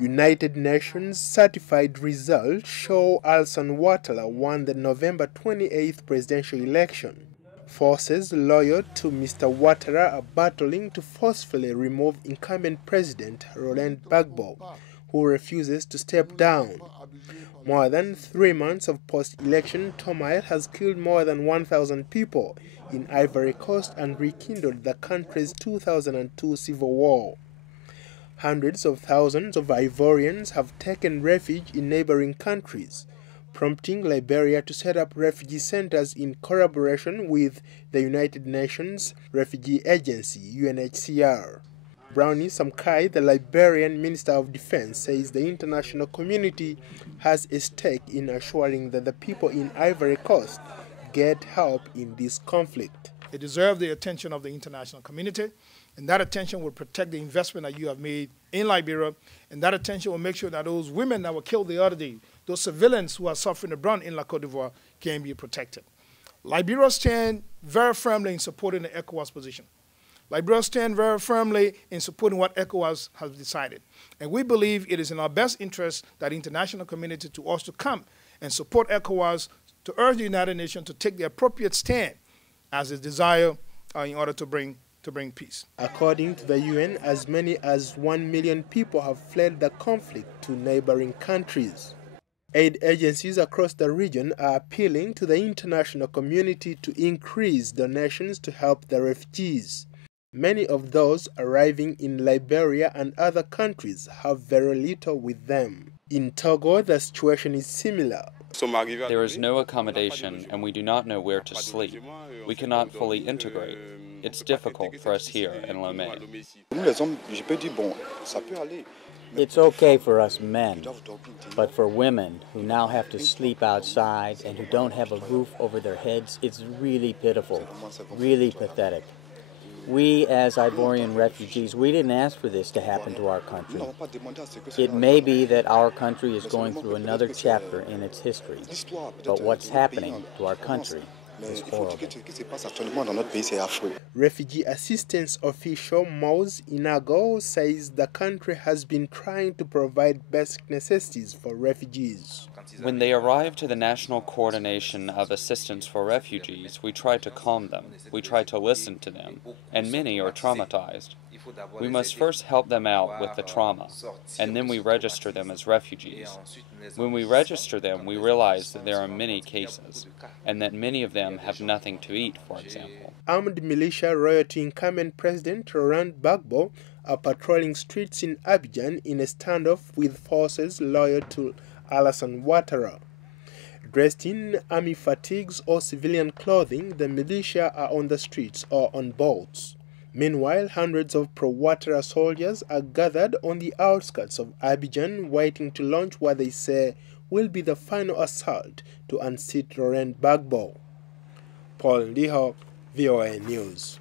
United Nations certified results show Alassane Ouattara won the November 28th presidential election. Forces loyal to Mr. Ouattara are battling to forcefully remove incumbent President Laurent Gbagbo, who refuses to step down. More than 3 months of post-election turmoil has killed more than 1,000 people in Ivory Coast and rekindled the country's 2002 civil war. Hundreds of thousands of Ivorians have taken refuge in neighboring countries, prompting Liberia to set up refugee centers in collaboration with the United Nations Refugee Agency, UNHCR. Brownie Samkai, the Liberian Minister of Defense, says the international community has a stake in assuring that the people in Ivory Coast get help in this conflict. It deserves the attention of the international community, and that attention will protect the investment that you have made in Liberia, and that attention will make sure that those women that were killed the other day, those civilians who are suffering the brunt in La Côte d'Ivoire, can be protected. Liberia stands very firmly in supporting the ECOWAS position. Liberia stands very firmly in supporting what ECOWAS has decided. And we believe it is in our best interest that the international community to also come and support ECOWAS to urge the United Nations to take the appropriate stand as its desire in order to bring peace. According to the UN, as many as 1 million people have fled the conflict to neighboring countries. Aid agencies across the region are appealing to the international community to increase donations to help the refugees. Many of those arriving in Liberia and other countries have very little with them. In Togo, the situation is similar. There is no accommodation and we do not know where to sleep. We cannot fully integrate. It's difficult for us here in Lomé. It's okay for us men, but for women who now have to sleep outside and who don't have a roof over their heads, it's really pitiful, really pathetic. We, as Ivorian refugees, we didn't ask for this to happen to our country. It may be that our country is going through another chapter in its history, but what's happening to our country is horrible. Refugee assistance official Mose Inago says the country has been trying to provide basic necessities for refugees. When they arrive to the National Coordination of Assistance for Refugees, we try to calm them, we try to listen to them, and many are traumatized. We must first help them out with the trauma, and then we register them as refugees. When we register them, we realize that there are many cases, and that many of them have nothing to eat, for example. Armed militia loyal to incumbent President Laurent Gbagbo are patrolling streets in Abidjan in a standoff with forces loyal to Alassane Ouattara. Dressed in army fatigues or civilian clothing, the militia are on the streets or on boats. Meanwhile, hundreds of pro-Ouattara soldiers are gathered on the outskirts of Abidjan waiting to launch what they say will be the final assault to unseat Laurent Gbagbo. Paul Ndiho, VOA News.